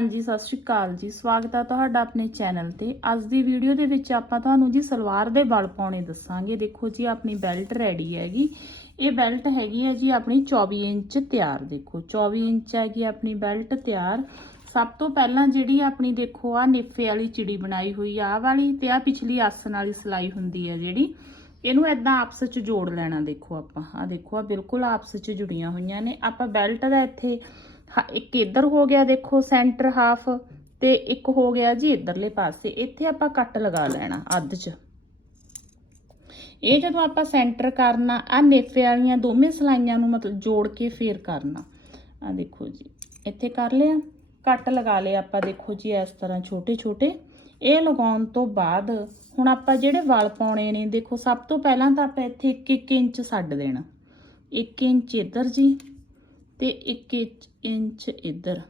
ਹਾਂਜੀ, ਸਤਿ ਸ਼੍ਰੀ ਅਕਾਲ ਜੀ। ਸਵਾਗਤ ਹੈ ਤੁਹਾਡਾ ਆਪਣੇ ਚੈਨਲ ਤੇ। ਅੱਜ ਦੀ ਵੀਡੀਓ ਦੇ ਵਿੱਚ ਆਪਾਂ ਤੁਹਾਨੂੰ ਜੀ ਸਲਵਾਰ ਦੇ ਵਲ ਪਾਉਣੇ ਦੱਸਾਂਗੇ। ਦੇਖੋ ਜੀ, ਆਪਣੀ ਬੈਲਟ ਰੈਡੀ ਹੈਗੀ। ਇਹ ਬੈਲਟ ਹੈਗੀ ਹੈ ਜੀ ਆਪਣੀ 24 ਇੰਚ ਤਿਆਰ। ਦੇਖੋ 24 ਇੰਚ ਹੈਗੀ ਆਪਣੀ ਬੈਲਟ ਤਿਆਰ। ਸਭ ਤੋਂ ਪਹਿਲਾਂ ਜਿਹੜੀ ਆਪਣੀ ਦੇਖੋ ਆ ਨਿੱਫੇ ਵਾਲੀ ਚਿੜੀ ਬਣਾਈ ਹੋਈ ਆ। ਆਹ ਵਾਲੀ ਤੇ ਆ ਪਿਛਲੀ ਆਸਨ ਵਾਲੀ ਸਲਾਈ ਹੁੰਦੀ ਹੈ ਜਿਹੜੀ। ਇਹਨੂੰ ਐਦਾਂ ਆਪਸ ਵਿੱਚ ਜੋੜ ਲੈਣਾ ਦੇਖੋ ਆਪਾਂ। ਆ ਦੇਖੋ ਆ ਬਿਲਕੁਲ ਆਪਸ ਵਿੱਚ ਜੁੜੀਆਂ ਹੋਈਆਂ ਨੇ। ਆਪਾਂ ਬੈਲਟ ਦਾ ਇੱਥੇ ਇੱਕ ਇੱਧਰ ਹੋ ਗਿਆ ਦੇਖੋ ਸੈਂਟਰ ਹਾਫ ਤੇ ਇੱਕ ਹੋ ਗਿਆ ਜੀ ਇੱਧਰਲੇ ਪਾਸੇ। ਇੱਥੇ ਆਪਾਂ ਕੱਟ ਲਗਾ ਲੈਣਾ ਅੱਧ 'ਚ। ਇਹ ਜਦੋਂ ਆਪਾਂ ਸੈਂਟਰ ਕਰਨਾ, ਆ ਨੇਫੇ ਵਾਲੀਆਂ ਦੋਵੇਂ ਸਲਾਈਆਂ ਨੂੰ ਮਤਲਬ ਜੋੜ ਕੇ ਫੇਰ ਕਰਨਾ। ਆ ਦੇਖੋ ਜੀ, ਇੱਥੇ ਕਰ ਲਿਆ। ਕੱਟ ਲਗਾ ਲਏ ਆਪਾਂ ਦੇਖੋ ਜੀ ਇਸ ਤਰ੍ਹਾਂ ਛੋਟੇ ਛੋਟੇ ਇਹ ਲਗਾਉਣ ਤੋਂ ਬਾਅਦ ਹੁਣ ਆਪਾਂ ਜਿਹੜੇ ਵਲ ਪਾਉਣੇ ਨੇ, ਦੇਖੋ ਸਭ ਤੋਂ ਪਹਿਲਾਂ ਤਾਂ ਆਪਾਂ ਇੱਥੇ 1-1 ਇੰਚ ਛੱਡ ਦੇਣਾ। 1 ਇੰਚ ਇੱਧਰ ਜੀ ਤੇ 1 ਇੰਚ ਇੱਧਰ।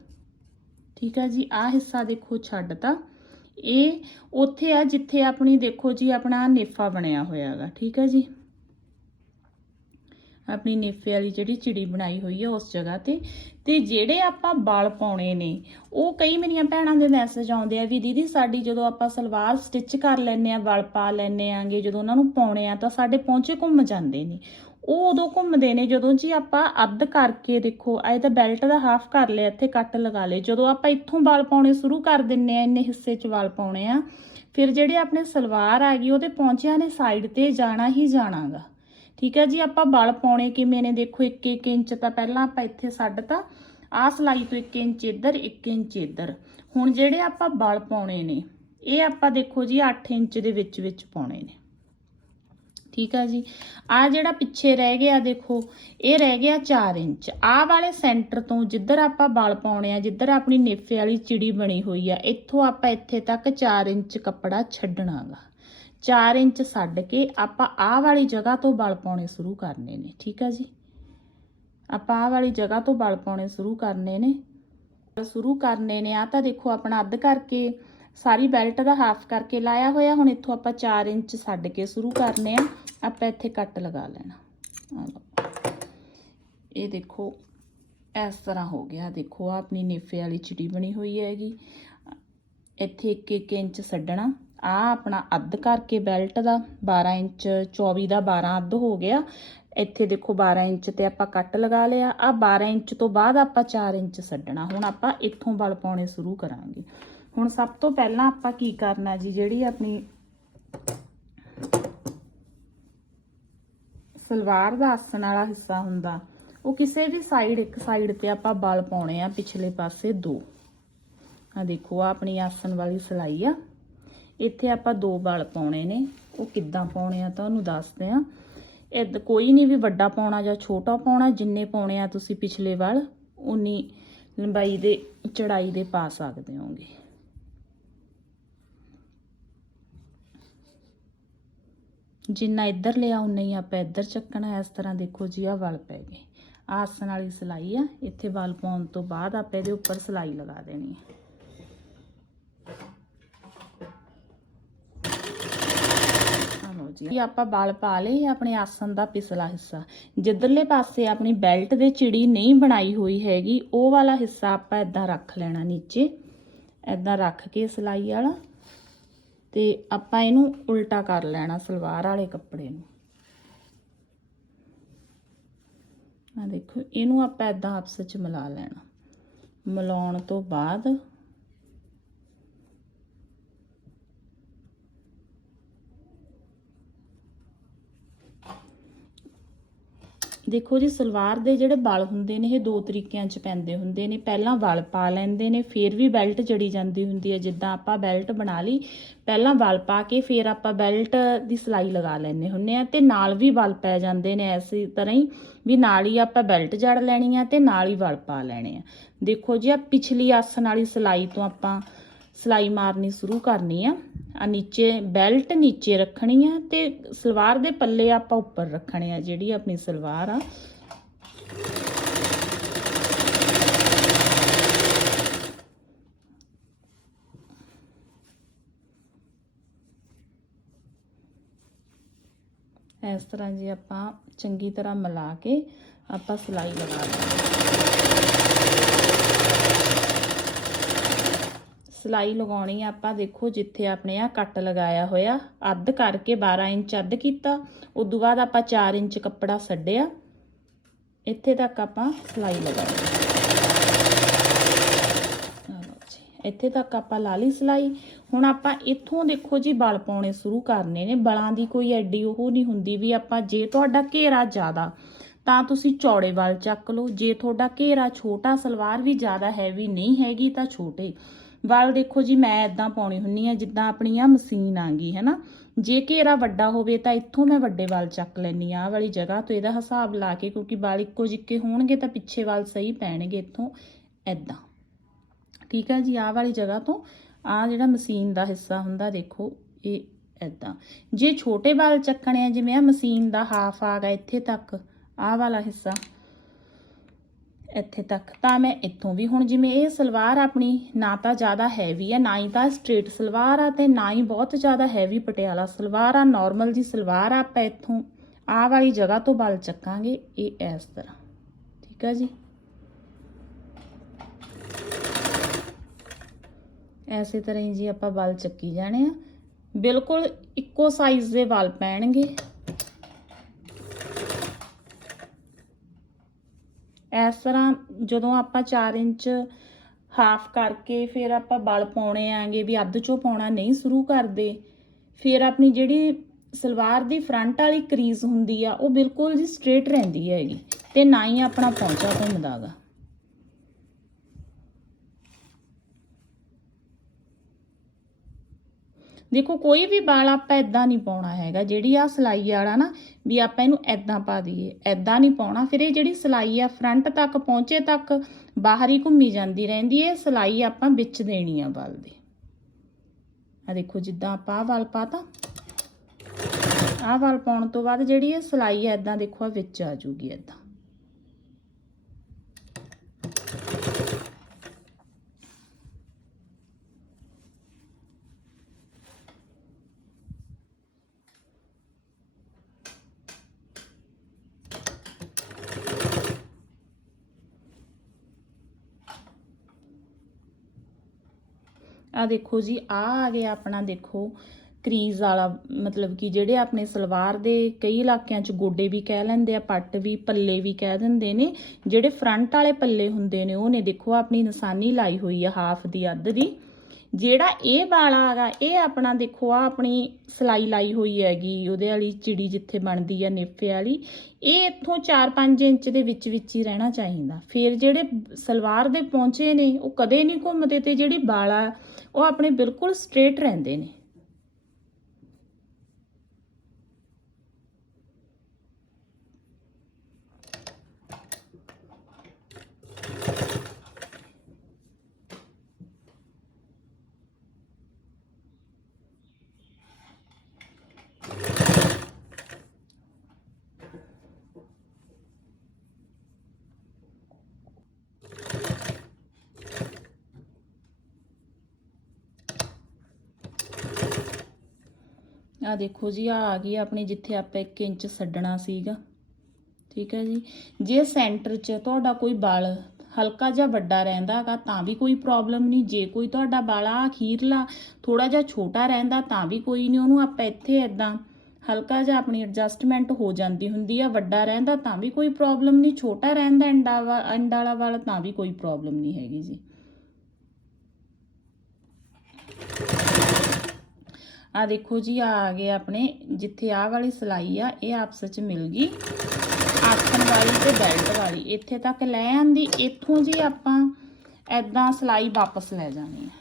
ਠੀਕ ਆ ਜੀ ਆ ਹਿੱਸਾ ਦੇਖੋ ਛੱਡਤਾ ਇਹ ਉੱਥੇ ਆ ਜਿੱਥੇ ਆਪਣੀ ਦੇਖੋ ਜੀ, ਆਪਣਾ ਨੇਫਾ ਬਣਿਆ ਹੋਇਆ ਹੈਗਾ। ਠੀਕ ਆ ਜੀ। ਆਪਣੀ ਨੇਫੇ ਵਾਲੀ ਜਿਹੜੀ ਚਿੜੀ ਬਣਾਈ ਹੋਈ ਹੈ ਉਸ ਜਗ੍ਹਾ ਤੇ। ਤੇ ਜਿਹੜੇ ਆਪਾਂ ਵਾਲ ਪਾਉਣੇ ਨੇ, ਉਹ ਕਈ ਮੇਰੀਆਂ ਭੈਣਾਂ ਦੇ ਮੈਸੇਜ ਆਉਂਦੇ ਆ ਵੀ ਦੀਦੀ ਸਾਡੀ ਜਦੋਂ ਆਪਾਂ ਸਲਵਾਰ ਸਟਿਚ ਕਰ ਲੈਨੇ ਆ, ਵਾਲ ਪਾ ਲੈਨੇ ਆਂਗੇ, ਜਦੋਂ ਉਹਨਾਂ ਨੂੰ ਪਾਉਣੇ ਆ ਤਾਂ ਸਾਡੇ ਪਹੁੰਚੇ ਘੁੰਮ ਜਾਂਦੇ ਨੇ। ਉਹ ਉਦੋਂ ਘੁੰਮਦੇ ਨੇ, ਜਦੋਂ ਜੀ ਆਪਾਂ ਅੱਧ ਕਰਕੇ ਦੇਖੋ, ਆਏ ਤਾਂ ਬੈਲਟ ਦਾ ਹਾਫ ਕਰ ਲਿਆ, ਇੱਥੇ ਕੱਟ ਲਗਾ ਲਏ। ਜਦੋਂ ਆਪਾਂ ਇੱਥੋਂ ਵਾਲ ਪਾਉਣੇ ਸ਼ੁਰੂ ਕਰ ਦਿੰਨੇ ਆ, ਇੰਨੇ ਹਿੱਸੇ 'ਚ ਵਾਲ ਪਾਉਣੇ ਆ, ਫਿਰ ਜਿਹੜੇ ਆਪਣੇ ਸਲਵਾਰ ਆ ਗਈ, ਉਹਦੇ ਪਹੁੰਚਿਆਂ ਨੇ ਸਾਈਡ ਤੇ ਜਾਣਾ ਹੀ ਜਾਣਾਗਾ। ਠੀਕ ਹੈ ਜੀ, ਆਪਾਂ ਵਲ ਪਾਉਣੇ ਕਿਵੇਂ ਨੇ? ਦੇਖੋ 1-1 ਇੰਚ ਤਾਂ ਪਹਿਲਾਂ ਆਪਾਂ ਇੱਥੇ ਛੱਡਤਾ ਆਹ ਸਲਾਈ ਤੋਂ 1 ਇੰਚ ਇੱਧਰ 1 ਇੰਚ ਇੱਧਰ। ਹੁਣ ਜਿਹੜੇ ਆਪਾਂ ਵਲ ਪਾਉਣੇ ਨੇ, ਇਹ ਆਪਾਂ ਦੇਖੋ ਜੀ 8 ਇੰਚ ਦੇ ਵਿੱਚ ਵਿੱਚ ਪਾਉਣੇ ਨੇ। ਠੀਕ ਆ ਜੀ। ਆ ਜਿਹੜਾ ਪਿੱਛੇ ਰਹਿ ਗਿਆ ਦੇਖੋ, ਇਹ ਰਹਿ ਗਿਆ 4 ਇੰਚ। ਆਹ ਵਾਲੇ ਸੈਂਟਰ ਤੋਂ ਜਿੱਧਰ ਆਪਾਂ ਬਲ ਪਾਉਣੇ ਆ, ਜਿੱਧਰ ਆਪਣੀ ਨੇਫੇ ਵਾਲੀ ਚਿੜੀ ਬਣੀ ਹੋਈ ਆ, ਇੱਥੋਂ ਆਪਾਂ ਇੱਥੇ ਤੱਕ 4 ਇੰਚ ਕੱਪੜਾ ਛੱਡਣਾਗਾ। 4 ਇੰਚ ਛੱਡ ਕੇ ਆਪਾਂ ਆਹ ਵਾਲੀ ਜਗ੍ਹਾ ਤੋਂ ਬਲ ਪਾਉਣੇ ਸ਼ੁਰੂ ਕਰਨੇ ਨੇ, ਠੀਕ ਆ ਜੀ। ਆਪਾਂ ਆਹ ਵਾਲੀ ਜਗ੍ਹਾ ਤੋਂ ਬਲ ਪਾਉਣੇ ਸ਼ੁਰੂ ਕਰਨੇ ਨੇ। ਸ਼ੁਰੂ ਕਰਨੇ ਨੇ ਆ ਤਾਂ ਦੇਖੋ ਆਪਣਾ ਅੱਧ ਕਰਕੇ ਸਾਰੀ ਬੈਲਟ ਦਾ ਹਾਫ ਕਰਕੇ ਲਾਇਆ ਹੋਇਆ। ਹੁਣ ਇੱਥੋਂ ਆਪਾਂ 4 ਇੰਚ ਛੱਡ ਕੇ ਸ਼ੁਰੂ ਕਰਨੇ ਆ। ਆਪਾਂ ਇੱਥੇ ਕੱਟ ਲਗਾ ਲੈਣਾ। ਇਹ ਦੇਖੋ, ਇਸ ਤਰ੍ਹਾਂ ਹੋ ਗਿਆ। ਦੇਖੋ, ਆਹ ਆਪਣੀ ਨੇਫੇ ਵਾਲੀ ਚਿੜੀ ਬਣੀ ਹੋਈ ਹੈਗੀ। ਇੱਥੇ 1-1 ਇੰਚ ਛੱਡਣਾ ਆ ਆਪਣਾ ਅੱਧ ਕਰਕੇ ਬੈਲਟ ਦਾ। 12 ਇੰਚ 24 ਦਾ 12 ਅੱਧ ਹੋ ਗਿਆ। ਇੱਥੇ ਦੇਖੋ 12 ਇੰਚ ਤੇ ਆਪਾਂ ਕੱਟ ਲਗਾ ਲਿਆ। ਆ 12 ਇੰਚ ਤੋਂ ਬਾਅਦ ਆਪਾਂ 4 ਇੰਚ ਛੱਡਣਾ ਹੁਣ ਆਪਾਂ ਇੱਥੋਂ ਬਲ ਪਾਉਣੇ ਸ਼ੁਰੂ ਕਰਾਂਗੇ। ਹੁਣ ਸਭ ਤੋਂ ਪਹਿਲਾਂ ਆਪਾਂ ਕੀ ਕਰਨਾ ਜੀ? ਜਿਹੜੀ ਆਪਣੀ ਸਲਵਾਰ ਦਾ ਆਸਣ ਵਾਲਾ ਹਿੱਸਾ ਹੁੰਦਾ, ਉਹ ਕਿਸੇ ਵੀ ਸਾਈਡ ਇੱਕ ਸਾਈਡ ਤੇ ਆਪਾਂ ਬਲ ਪਾਉਣੇ ਆ, ਪਿਛਲੇ ਪਾਸੇ ਦੋ। ਆ ਦੇਖੋ ਆ ਆਪਣੀ ਆਸਣ ਵਾਲੀ ਸਲਾਈ ਆ। ਇੱਥੇ ਆਪਾਂ ਦੋ ਬਲ ਪਾਉਣੇ ਨੇ। ਉਹ ਕਿੱਦਾਂ ਪਾਉਣੇ ਆ ਤੁਹਾਨੂੰ ਦੱਸਦੇ ਆ। ਇਹ ਕੋਈ ਨਹੀਂ ਵੀ ਵੱਡਾ ਪਾਉਣਾ ਜਾਂ ਛੋਟਾ ਪਾਉਣਾ, ਜਿੰਨੇ ਪਾਉਣੇ ਆ ਤੁਸੀਂ ਪਿਛਲੇ ਵਲ, ਉਨੀ ਲੰਬਾਈ ਦੇ, ਚੜਾਈ ਦੇ ਪਾ ਸਕਦੇ ਹੋਗੇ। ਜਿੰਨਾ ਇੱਧਰ ਲਿਆ ਉਨਾ ਹੀ ਆਪਾਂ ਇੱਧਰ ਚੱਕਣਾ, ਇਸ ਤਰ੍ਹਾਂ ਦੇਖੋ ਜੀ ਆ ਵਲ ਪੈ ਗਏ। ਆਸਣ ਵਾਲੀ ਸਲਾਈ ਆ, ਇੱਥੇ ਵਲ ਪਾਉਣ ਤੋਂ ਬਾਅਦ ਆਪਾਂ ਇਹਦੇ ਉੱਪਰ ਸਲਾਈ ਲਗਾ ਦੇਣੀ ਹੈ ਜੀ ਆਪਾਂ ਵਾਲ ਪਾ ਲਏ ਆਪਣੇ ਆਸਨ ਦਾ ਪਿਛਲਾ ਹਿੱਸਾ। ਜਿੱਧਰਲੇ ਪਾਸੇ ਆਪਣੀ ਬੈਲਟ ਦੇ ਚਿੜੀ ਨਹੀਂ ਬਣਾਈ ਹੋਈ ਹੈਗੀ, ਉਹ ਵਾਲਾ ਹਿੱਸਾ ਆਪਾਂ ਇਦਾਂ ਰੱਖ ਲੈਣਾ ਨੀਚੇ। ਇਦਾਂ ਰੱਖ ਕੇ ਸਲਾਈ ਵਾਲਾ। ਤੇ ਆਪਾਂ ਇਹਨੂੰ ਉਲਟਾ ਕਰ ਲੈਣਾ ਸਲਵਾਰ ਵਾਲੇ ਕੱਪੜੇ ਨੂੰ। ਆ ਦੇਖੋ, ਇਹਨੂੰ ਆਪਾਂ ਇਦਾਂ ਆਪਸ ਵਿੱਚ ਮਿਲਾ ਲੈਣਾ। ਮਿਲਾਉਣ ਤੋਂ ਬਾਅਦ ਦੇਖੋ ਜੀ, ਸਲਵਾਰ ਦੇ ਜਿਹੜੇ ਵਲ ਹੁੰਦੇ ਨੇ, ਇਹ ਦੋ ਤਰੀਕਿਆਂ 'ਚ ਪੈਂਦੇ ਹੁੰਦੇ ਨੇ। ਪਹਿਲਾਂ ਵਲ ਪਾ ਲੈਂਦੇ ਨੇ, ਫਿਰ ਵੀ ਬੈਲਟ ਜੜੀ ਜਾਂਦੀ ਹੁੰਦੀ ਹੈ। ਜਿੱਦਾਂ ਆਪਾਂ ਬੈਲਟ ਬਣਾ ਲਈ, ਪਹਿਲਾਂ ਵਲ ਪਾ ਕੇ ਫਿਰ ਆਪਾਂ ਬੈਲਟ ਦੀ ਸਲਾਈ ਲਗਾ ਲੈਨੇ ਹੁੰਨੇ ਆ ਤੇ ਨਾਲ ਵੀ ਵਲ ਪੈ ਜਾਂਦੇ ਨੇ ਐਸੀ ਤਰ੍ਹਾਂ ਹੀ ਵੀ ਨਾਲ ਹੀ ਆਪਾਂ ਬੈਲਟ ਜੜ ਲੈਣੀ ਆ ਤੇ ਨਾਲ ਹੀ ਵਲ ਪਾ ਲੈਣੇ ਆ। ਦੇਖੋ ਜੀ ਆ ਪਿਛਲੀ ਆਸਣ ਵਾਲੀ ਸਲਾਈ ਤੋਂ ਆਪਾਂ ਸਲਾਈ ਮਾਰਨੀ ਸ਼ੁਰੂ ਕਰਨੀ ਆ। ਆ ਨੀਚੇ ਬੈਲਟ ਨੀਚੇ ਰੱਖਣੀ ਆ ਤੇ ਸਲਵਾਰ ਦੇ ਪੱਲੇ ਆਪਾਂ ਉੱਪਰ ਰੱਖਣੇ ਆ, ਜਿਹੜੀ ਆਪਣੀ ਸਲਵਾਰ ਆ। ਇਸ ਤਰ੍ਹਾਂ ਜੀ ਆਪਾਂ ਚੰਗੀ ਤਰ੍ਹਾਂ ਮਿਲਾ ਕੇ ਆਪਾਂ ਸਿਲਾਈ ਲਗਾ ਲਾਂਗੇ ਸਲਾਈ ਲਗਾਉਣੀ ਆ, ਆਪਾਂ ਦੇਖੋ ਜਿੱਥੇ ਆਪਣੇ ਆ ਕੱਟ ਲਗਾਇਆ ਹੋਇਆ, ਅੱਧ ਕਰਕੇ 12 ਇੰਚ ਅੱਧ ਕੀਤਾ, ਉਦੋਂ ਬਾਅਦ ਆਪਾਂ 4 ਇੰਚ ਕੱਪੜਾ ਛੱਡਿਆ ਇੱਥੇ ਤੱਕ ਆਪਾਂ ਸਲਾਈ ਲਗਾਉਣੀ ਇੱਥੇ ਤੱਕ ਆਪਾਂ ਲਾ ਲਈ ਸਲਾਈ। ਹੁਣ ਆਪਾਂ ਇੱਥੋਂ ਦੇਖੋ ਜੀ ਬਲ ਪਾਉਣੇ ਸ਼ੁਰੂ ਕਰਨੇ ਨੇ, ਬਲਾਂ ਦੀ ਕੋਈ ਐਡੀ ਉਹ ਨਹੀਂ ਹੁੰਦੀ ਵੀ ਆਪਾਂ ਜੇ ਤੁਹਾਡਾ ਘੇਰਾ ਜ਼ਿਆਦਾ, ਤਾਂ ਤੁਸੀਂ ਚੌੜੇ ਵਾਲ ਚੱਕ ਲਓ, ਜੇ ਤੁਹਾਡਾ ਘੇਰਾ ਛੋਟਾ, ਸਲਵਾਰ ਵੀ ਜ਼ਿਆਦਾ ਹੈਵੀ ਨਹੀਂ ਹੈਗੀ ਤਾਂ ਛੋਟੇ। ਵਾਲ ਦੇਖੋ ਜੀ, ਮੈਂ ਇਦਾਂ ਪਾਉਣੀ ਹੁੰਨੀ ਆ, ਜਿੱਦਾਂ ਆਪਣੀ ਆ ਮਸ਼ੀਨ ਆ ਗਈ ਹੈ ਨਾ ਜੇ ਘੇਰਾ ਵੱਡਾ ਹੋਵੇ ਤਾਂ ਇੱਥੋਂ ਮੈਂ ਵੱਡੇ ਵਾਲ ਚੱਕ ਲੈਣੀ ਆ ਆਹ ਵਾਲੀ ਜਗ੍ਹਾ ਤੋਂ ਇਹਦਾ ਹਿਸਾਬ ਲਾ ਕੇ, ਕਿਉਂਕਿ ਵਾਲ ਇੱਕੋ ਜਿੱਕੇ ਹੋਣਗੇ ਤਾਂ ਪਿੱਛੇ ਵਾਲ ਸਹੀ ਪੈਣਗੇ ਇੱਥੋਂ ਐਦਾਂ ਠੀਕ ਹੈ ਜੀ, ਆਹ ਵਾਲੀ ਜਗ੍ਹਾ ਤੋਂ, ਆਹ ਜਿਹੜਾ ਮਸ਼ੀਨ ਦਾ ਹਿੱਸਾ ਹੁੰਦਾ, ਦੇਖੋ, ਇਹ ਐਦਾਂ ਜੇ ਛੋਟੇ ਵਾਲ ਚੱਕਣੇ ਆ, ਜਿਵੇਂ ਆ ਮਸ਼ੀਨ ਦਾ ਹਾਫ ਆ ਗਿਆ ਇੱਥੇ ਤੱਕ, ਆਹ ਵਾਲਾ ਹਿੱਸਾ ਇੱਥੇ ਤੱਕ। ਤਾਂ ਮੈਂ ਇੱਥੋਂ ਵੀ ਹੁਣ ਜਿਵੇਂ ਇਹ ਸਲਵਾਰ ਆਪਣੀ ਨਾ ਤਾਂ ਜ਼ਿਆਦਾ ਹੈਵੀ ਆ, ਨਾ ਹੀ ਤਾਂ ਸਟ੍ਰੇਟ ਸਲਵਾਰ ਆ ਤੇ ਨਾ ਹੀ ਬਹੁਤ ਜ਼ਿਆਦਾ ਹੈਵੀ ਪਟਿਆਲਾ ਸਲਵਾਰ ਆ। ਨਾਰਮਲ ਜੀ ਸਲਵਾਰ ਆ ਆਪਾਂ ਇੱਥੋਂ ਆਹ ਵਾਲੀ ਜਗ੍ਹਾ ਤੋਂ ਬਲ ਚੱਕਾਂਗੇ, ਇਹ ਇਸ ਤਰ੍ਹਾਂ। ਠੀਕ ਆ ਜੀ? ਐਸੇ ਤਰ੍ਹਾਂ ਹੀ ਜੀ ਆਪਾਂ ਬਲ ਚੱਕੀ ਜਾਣੇ ਆ। ਬਿਲਕੁਲ ਇੱਕੋ ਸਾਈਜ਼ ਦੇ ਵਾਲ ਪੈਣਗੇ। ਇਸ ਤਰ੍ਹਾਂ ਜਦੋਂ ਆਪਾਂ 4 ਇੰਚ ਹਾਫ ਕਰਕੇ ਫਿਰ ਆਪਾਂ ਬਲ ਪਾਉਣੇ ਆਂਗੇ ਵੀ ਅੱਧ ਚੋਂ ਪਾਉਣਾ ਨਹੀਂ ਸ਼ੁਰੂ ਕਰਦੇ, ਫਿਰ ਆਪਣੀ ਜਿਹੜੀ ਸਲਵਾਰ ਦੀ ਫਰੰਟ ਵਾਲੀ ਕਰੀਜ਼ ਹੁੰਦੀ ਆ, ਉਹ ਬਿਲਕੁਲ ਜੀ ਸਟ੍ਰੇਟ ਰਹਿੰਦੀ ਹੈਗੀ ਤੇ ਨਾ ਹੀ ਆਪਣਾ ਪੌਂਚਾ ਘੁੰਮਦਾਗਾ। ਦੇਖੋ, ਕੋਈ ਵੀ ਵਾਲ ਆਪਾਂ ਇਦਾਂ ਨਹੀਂ ਪਾਉਣਾ ਹੈਗਾ। ਜਿਹੜੀ ਆ ਸਲਾਈ ਵਾਲਾ ਨਾ, ਵੀ ਆਪਾਂ ਇਹਨੂੰ ਇਦਾਂ ਪਾ ਦਈਏ। ਇਦਾਂ ਨਹੀਂ ਪਾਉਣਾ। ਫਿਰ ਇਹ ਜਿਹੜੀ ਸਲਾਈ ਆ, ਫਰੰਟ ਤੱਕ ਪਹੁੰਚੇ ਤੱਕ, ਬਾਹਰ ਹੀ ਘੁੰਮੀ ਜਾਂਦੀ ਰਹਿੰਦੀ ਹੈ। ਸਲਾਈ ਆਪਾਂ ਵਿੱਚ ਦੇਣੀ ਆ ਵਾਲ ਦੇ। ਆ ਦੇਖੋ, ਜਿੱਦਾਂ ਆਪਾਂ ਆਹ ਵਾਲ ਪਾਤਾ। ਆਹ ਵਾਲ ਪਾਉਣ ਤੋਂ ਬਾਅਦ ਜਿਹੜੀ ਇਹ ਸਲਾਈ ਆ ਦੇਖੋ ਆ ਵਿੱਚ ਆ ਜੂਗੀ ਇਦਾਂ ਆ ਦੇਖੋ ਜੀ ਆ ਆ ਗਿਆ ਆਪਣਾ ਦੇਖੋ ਕਰੀਜ਼ ਵਾਲਾ, ਮਤਲਬ ਕਿ ਜਿਹੜੇ ਆਪਣੇ ਸਲਵਾਰ ਦੇ ਕਈ ਇਲਾਕਿਆਂ 'ਚ ਗੋਡੇ ਵੀ ਕਹਿ ਲੈਂਦੇ ਆ, ਪੱਟ ਵੀ, ਪੱਲੇ ਵੀ ਕਹਿ ਦਿੰਦੇ ਨੇ। ਜਿਹੜੇ ਫਰੰਟ ਵਾਲੇ ਪੱਲੇ ਹੁੰਦੇ ਨੇ ਉਹਨੇ ਦੇਖੋ ਆਪਣੀ ਨਿਸ਼ਾਨੀ ਲਾਈ ਹੋਈ ਆ ਹਾਫ ਦੀ, ਅੱਧ ਦੀ। ਜਿਹੜਾ ਇਹ ਵਾਲਾ ਹੈਗਾ, ਇਹ ਆਪਣਾ ਦੇਖੋ ਆ ਆਪਣੀ ਸਲਾਈ ਲਾਈ ਹੋਈ ਹੈਗੀ, ਉਹਦੇ ਵਾਲੀ ਚਿੜੀ ਜਿੱਥੇ ਬਣਦੀ ਆ, ਨੇਫੇ ਵਾਲੀ, ਇਹ ਇੱਥੋਂ 4-5 ਇੰਚ ਦੇ ਵਿੱਚ ਵਿੱਚ ਹੀ ਰਹਿਣਾ ਚਾਹੀਦਾ। ਫਿਰ ਜਿਹੜੇ ਸਲਵਾਰ ਦੇ ਪੌਂਚੇ ਨੇ, ਉਹ ਕਦੇ ਨਹੀਂ ਘੁੰਮਦੇ ਤੇ ਜਿਹੜੀ ਵਾਲਾ, ਉਹ ਆਪਣੇ ਬਿਲਕੁਲ ਸਟ੍ਰੇਟ ਰਹਿੰਦੇ ਨੇ। ਆ ਦੇਖੋ ਜੀ ਆ ਆ ਗਈ ਆਪਣੀ ਜਿੱਥੇ ਆਪਾਂ 1 ਇੰਚ ਛੱਡਣਾ ਸੀਗਾ। ਠੀਕ ਹੈ ਜੀ। ਜੇ ਸੈਂਟਰ 'ਚ ਤੁਹਾਡਾ ਕੋਈ ਬਲ ਹਲਕਾ ਜਿਹਾ ਵੱਡਾ ਰਹਿੰਦਾਗਾ ਤਾਂ ਵੀ ਕੋਈ ਪ੍ਰੋਬਲਮ ਨਹੀਂ। ਜੇ ਕੋਈ ਤੁਹਾਡਾ ਬਾਲਾ ਅਖੀਰਲਾ ਥੋੜਾ ਜਿਹਾ ਛੋਟਾ ਰਹਿੰਦਾ, ਤਾਂ ਵੀ ਕੋਈ ਨਹੀਂ। ਉਹਨੂੰ ਆਪਾਂ ਇੱਥੇ ਇਦਾਂ ਹਲਕਾ ਜਿਹਾ ਆਪਣੀ ਐਡਜਸਟਮੈਂਟ ਹੋ ਜਾਂਦੀ ਹੁੰਦੀ ਆ। ਵੱਡਾ ਰਹਿੰਦਾ ਤਾਂ ਵੀ ਕੋਈ ਪ੍ਰੋਬਲਮ ਨਹੀਂ। ਛੋਟਾ ਰਹਿੰਦਾ, ਅੰਡਾ ਵਾ ਅੰਡਾ ਵਾਲਾ ਵਾਲਾ ਤਾਂ ਵੀ ਕੋਈ ਪ੍ਰੋਬਲਮ ਨਹੀਂ ਹੈਗੀ ਜੀ। ਆ ਦੇਖੋ ਜੀ ਆ ਆ ਗਏ ਆਪਣੇ, ਜਿੱਥੇ ਆਹ ਵਾਲੀ ਸਲਾਈ ਆ, ਇਹ ਆਪਸ ਵਿੱਚ ਮਿਲ ਗਈ। ਆਖਣ ਵਾਲੀ ਤੇ ਬੈਲਟ ਵਾਲੀ, ਇੱਥੇ ਤੱਕ ਲੈ ਆਂਦੀ, ਇੱਥੋਂ ਜੀ ਆਪਾਂ ਐਦਾਂ ਸਲਾਈ ਵਾਪਸ ਲੈ ਜਾਣੀ ਹੈ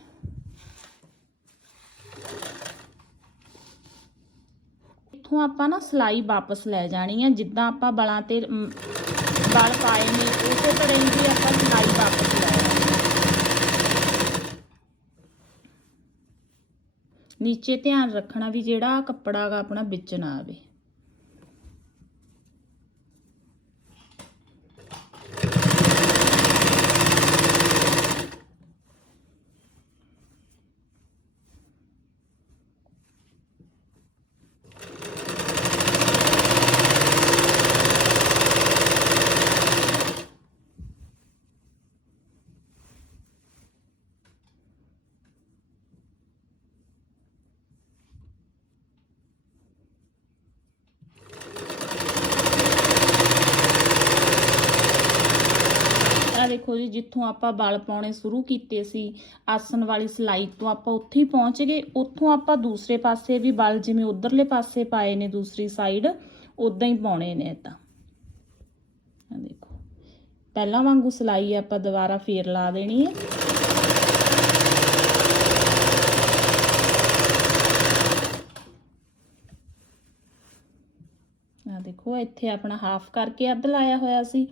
ਇੱਥੋਂ ਆਪਾਂ ਨਾ ਸਲਾਈ ਵਾਪਸ ਲੈ ਜਾਣੀ ਹੈ ਜਿੱਦਾਂ ਆਪਾਂ ਬਲਾਂ ਤੇ ਬਲ ਪਾਏ ਨੇ, ਉਸੇ ਤਰ੍ਹਾਂ ਹੀ ਆਪਾਂ ਸਲਾਈ ਵਾਪਸ ਲੈ ਜਾਣੀ ਹੈ ਨੀਚੇ ਧਿਆਨ ਰੱਖਣਾ ਵੀ ਜਿਹੜਾ ਕੱਪੜਾ ਗਾ ਆਪਣਾ ਵਿੱਚ ਨਾ ਆਵੇ। ਜਿੱਥੋਂ ਆਪਾਂ ਬਲ ਪਾਉਣੇ ਸ਼ੁਰੂ ਕੀਤੇ ਸੀ ਆਸਨ ਵਾਲੀ ਸਲਾਈ ਤੋਂ ਆਪਾਂ ਉੱਥੇ ਹੀ ਪਹੁੰਚ ਗਏ। ਉੱਥੋਂ ਆਪਾਂ ਦੂਸਰੇ ਪਾਸੇ ਵੀ ਵਲ ਜਿਵੇਂ ਉਧਰਲੇ ਪਾਸੇ ਪਾਏ ਨੇ, ਦੂਸਰੀ ਸਾਈਡ ਉਦਾਂ ਹੀ ਪਾਉਣੇ ਨੇ ਤਾਂ। ਆ ਦੇਖੋ, ਪਹਿਲਾਂ ਵਾਂਗੂ ਸਲਾਈ ਆਪਾਂ ਦੁਬਾਰਾ ਫੇਰ ਲਾ ਦੇਣੀ ਹੈ। ਆ ਦੇਖੋ, ਇੱਥੇ ਆਪਣਾ ਹਾਫ ਕਰਕੇ ਅੱਧ ਲਾਇਆ ਹੋਇਆ ਸੀ।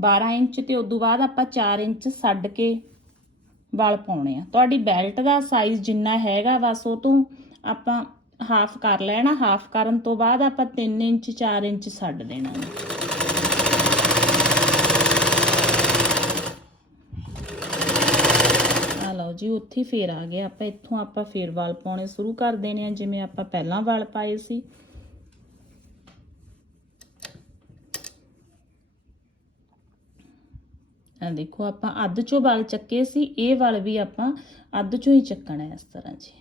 12 ਇੰਚ ਤੇ ਉਦੋਂ ਬਾਅਦ ਆਪਾਂ 4 ਇੰਚ ਛੱਡ ਕੇ ਵਲ ਪਾਉਣੇ ਆ। ਤੁਹਾਡੀ ਬੈਲਟ ਦਾ ਸਾਈਜ਼ ਜਿੰਨਾ ਹੈਗਾ, ਬਸ ਉਹ ਤੋਂ ਆਪਾਂ ਹਾਫ ਕਰ ਲੈਣਾ। ਹਾਫ ਕਰਨ ਤੋਂ ਬਾਅਦ ਆਪਾਂ 3 ਇੰਚ 4 ਇੰਚ ਛੱਡ ਦੇਣਾ ਆ ਲਓ ਜੀ, ਉੱਥੇ ਹੀ ਫੇਰ ਆ ਗਿਆ ਆਪਾਂ ਇੱਥੋਂ ਆਪਾਂ ਫੇਰ ਵਲ ਪਾਉਣੇ ਸ਼ੁਰੂ ਕਰ ਦੇਣੇ ਆ, ਜਿਵੇਂ ਆਪਾਂ ਪਹਿਲਾਂ ਵਾਲ ਪਾਏ ਸੀ। ਆ, ਦੇਖੋ ਆਪਾਂ ਅੱਧ ਚੋਂ ਵਾਲ ਚੱਕੇ ਸੀ, ਇਹ ਵਲ ਵੀ ਆਪਾਂ ਅੱਧ ਚੋਂ ਹੀ ਚੱਕਣਾ ਹੈ ਇਸ ਤਰ੍ਹਾਂ ਜੀ।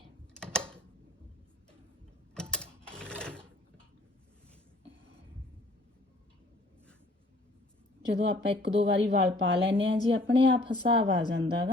ਜਦੋਂ ਆਪਾਂ ਇੱਕ ਦੋ ਵਾਰੀ ਵਾਲ ਪਾ ਲੈਨੇ ਆ ਜੀ, ਆਪਣੇ ਆਪ ਹਿਸਾਬ ਆ ਜਾਂਦਾ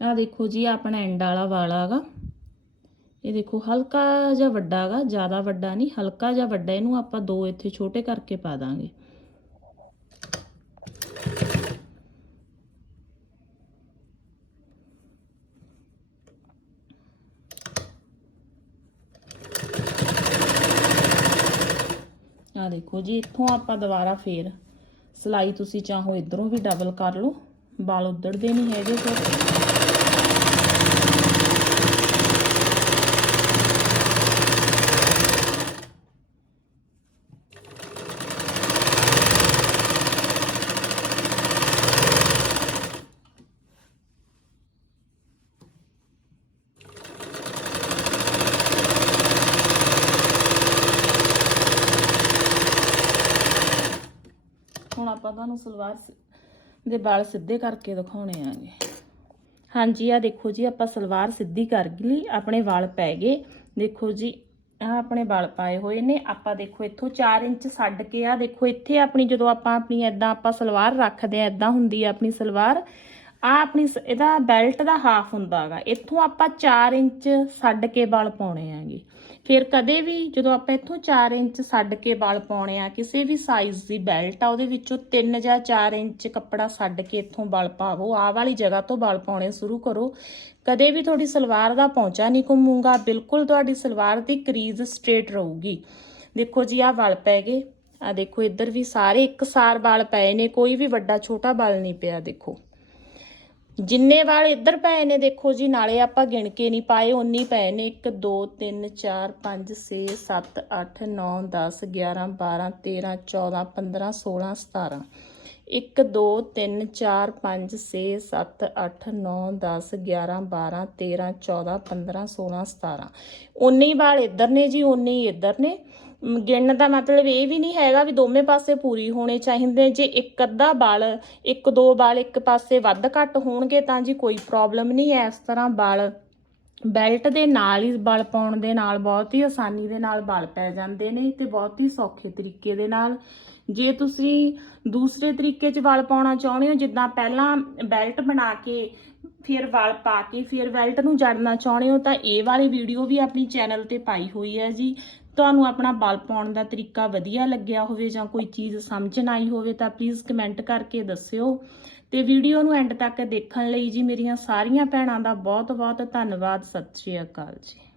ਆ ਦੇਖੋ ਜੀ, ਆਪਣਾ ਐਂਡ ਵਾਲਾ ਵਾਲਾ ਹੈਗਾ ਇਹ ਦੇਖੋ, ਹਲਕਾ ਜਿਹਾ ਵੱਡਾ ਹੈਗਾ ਜ਼ਿਆਦਾ ਵੱਡਾ ਨਹੀਂ, ਹਲਕਾ ਜਿਹਾ ਵੱਡਾ, ਇਹਨੂੰ ਆਪਾਂ ਦੋ ਇੱਥੇ ਛੋਟੇ ਕਰਕੇ ਪਾ ਦਾਂਗੇ। ਆ ਦੇਖੋ ਜੀ, ਇੱਥੋਂ ਆਪਾਂ ਦੁਬਾਰਾ ਫੇਰ ਸਲਾਈ ਤੁਸੀਂ ਚਾਹੋ ਇਧਰੋਂ ਵੀ ਡਬਲ ਕਰ ਲਓ। ਵਾਲ ਉਧੜਦੇ ਨਹੀਂ ਹੈਗੇ। ਫਿਰ ਹੁਣ ਆਪਾਂ ਤੁਹਾਨੂੰ ਸਲਵਾਰ ਦੇ ਵਾਲ ਸਿੱਧੇ ਕਰਕੇ ਦਿਖਾਉਣੇ ਆਗੇ। ਹਾਂਜੀ ਆ ਦੇਖੋ ਜੀ, ਆਪਾਂ ਸਲਵਾਰ ਸਿੱਧੀ ਕਰ ਲਈ, ਆਪਣੇ ਵਾਲ ਪੈ ਗਏ। ਦੇਖੋ ਜੀ ਆ ਆਪਣੇ ਵਾਲ ਪਾਏ ਹੋਏ ਨੇ। ਆਪਾਂ ਦੇਖੋ ਇੱਥੋਂ 4 ਇੰਚ ਛੱਡ ਕੇ ਆ ਦੇਖੋ ਇੱਥੇ ਆਪਣੀ, ਜਦੋਂ ਆਪਾਂ ਆਪਣੀ ਐਦਾਂ ਆਪਾਂ ਸਲਵਾਰ ਰੱਖਦੇ ਆ ਐਦਾਂ ਹੁੰਦੀ ਆ ਆਪਣੀ ਸਲਵਾਰ। ਆ ਆਪਣੀ ਸ- ਇਹਦਾ ਬੈਲਟ ਦਾ ਹਾਫ ਹੁੰਦਾ ਹੈਗਾ ਇੱਥੋਂ ਆਪਾਂ 4 ਇੰਚ ਛੱਡ ਕੇ ਵਾਲ ਪਾਉਣੇ ਆਗੇ ਫਿਰ ਕਦੇ ਵੀ ਜਦੋਂ ਆਪਾਂ ਇੱਥੋਂ 4 ਇੰਚ ਛੱਡ ਕੇ ਵਾਲ ਪਾਉਣੇ ਆ, ਕਿਸੇ ਵੀ ਸਾਈਜ਼ ਦੀ ਬੈਲਟ ਆ, ਉਹਦੇ ਵਿੱਚੋਂ 3 ਜਾਂ 4 ਇੰਚ ਕੱਪੜਾ ਛੱਡ ਕੇ ਇੱਥੋਂ ਵਾਲ ਪਾਵੋ। ਆਹ ਵਾਲੀ ਜਗ੍ਹਾ ਤੋਂ ਵਾਲ ਪਾਉਣੇ ਸ਼ੁਰੂ ਕਰੋ। ਕਦੇ ਵੀ ਤੁਹਾਡੀ ਸਲਵਾਰ ਦਾ ਪੌਂਚਾ ਨਹੀਂ ਘੁੰਮੂਗਾ। ਬਿਲਕੁਲ ਤੁਹਾਡੀ ਸਲਵਾਰ ਦੀ ਕਰੀਜ਼ ਸਟ੍ਰੇਟ ਰਹੂਗੀ। ਦੇਖੋ ਜੀ, ਆਹ ਵਾਲ ਪੈ ਗਏ। ਆ ਦੇਖੋ, ਇੱਧਰ ਵੀ ਸਾਰੇ ਇੱਕਸਾਰ ਵਾਲ ਪਏ ਨੇ। ਕੋਈ ਵੀ ਵੱਡਾ ਛੋਟਾ ਵਾਲ ਨਹੀਂ ਪਿਆ, ਦੇਖੋ। ਜਿੰਨੇ ਵਾਲ ਇੱਧਰ ਪਏ ਨੇ, ਦੇਖੋ ਜੀ, ਨਾਲੇ ਆਪਾਂ ਗਿਣ ਕੇ ਨਹੀਂ ਪਾਏ ਉਨੀ ਪਏ ਨੇ। 1 2 3 4 5 6 7 8 9 10 11 12 13 14 15 16 17 1 2 3 4 5 6 7 8 9 10 11 12 13 14 15 16 17 ਉਨੀ ਵਾਲ ਇੱਧਰ ਨੇ ਜੀ ਉਨੇ ਇੱਧਰ ਨੇ। ਗਿਣਨ ਦਾ ਮਤਲਬ ਇਹ ਵੀ ਨਹੀਂ ਹੈਗਾ ਵੀ ਦੋਵੇਂ ਪਾਸੇ ਪੂਰੀ ਹੋਣੇ ਚਾਹੀਦੇ। ਜੇ ਇੱਕ ਅੱਧਾ ਵਾਲ ਇੱਕ ਦੋ ਵਾਲ ਇੱਕ ਪਾਸੇ ਵੱਧ ਘੱਟ ਹੋਣਗੇ ਤਾਂ ਜੀ ਕੋਈ ਪ੍ਰੋਬਲਮ ਨਹੀਂ ਹੈ। ਇਸ ਤਰ੍ਹਾਂ ਵਾਲ ਬੈਲਟ ਦੇ ਨਾਲ ਹੀ ਬਲ ਪਾਉਣ ਦੇ ਨਾਲ ਬਹੁਤ ਹੀ ਆਸਾਨੀ ਦੇ ਨਾਲ ਬਲ ਪੈ ਜਾਂਦੇ ਨੇ ਤੇ ਬਹੁਤ ਹੀ ਸੌਖੇ ਤਰੀਕੇ ਦੇ ਨਾਲ। ਜੇ ਤੁਸੀਂ ਦੂਸਰੇ ਤਰੀਕੇ 'ਚ ਵਲ ਪਾਉਣਾ ਚਾਹੁੰਦੇ ਹੋ, ਜਿੱਦਾਂ ਪਹਿਲਾਂ ਬੈਲਟ ਬਣਾ ਕੇ ਫਿਰ ਵਲ ਪਾ ਕੇ ਫਿਰ ਬੈਲਟ ਨੂੰ ਜੜਨਾ ਚਾਹੁੰਦੇ ਹੋ, ਤਾਂ ਇਹ ਵਾਲੀ ਵੀਡੀਓ ਵੀ ਆਪਣੀ ਚੈਨਲ ਤੇ ਪਾਈ ਹੋਈ ਹੈ ਜੀ। ਤੁਹਾਨੂੰ ਆਪਣਾ ਬਲ ਪਾਉਣ ਦਾ ਤਰੀਕਾ ਵਧੀਆ ਲੱਗਿਆ ਹੋਵੇ ਜਾਂ ਕੋਈ ਚੀਜ਼ ਸਮਝ ਨਾ ਆਈ ਹੋਵੇ ਤਾਂ ਪਲੀਜ਼ ਕਮੈਂਟ ਕਰਕੇ ਦੱਸਿਓ। ਤੇ ਵੀਡੀਓ ਨੂੰ ਐਂਡ ਤੱਕ ਦੇਖਣ ਲਈ ਜੀ ਮੇਰੀਆਂ ਸਾਰੀਆਂ ਭੈਣਾਂ ਦਾ ਬਹੁਤ ਬਹੁਤ ਧੰਨਵਾਦ। ਸਤਿ ਸ਼੍ਰੀ ਅਕਾਲ ਜੀ।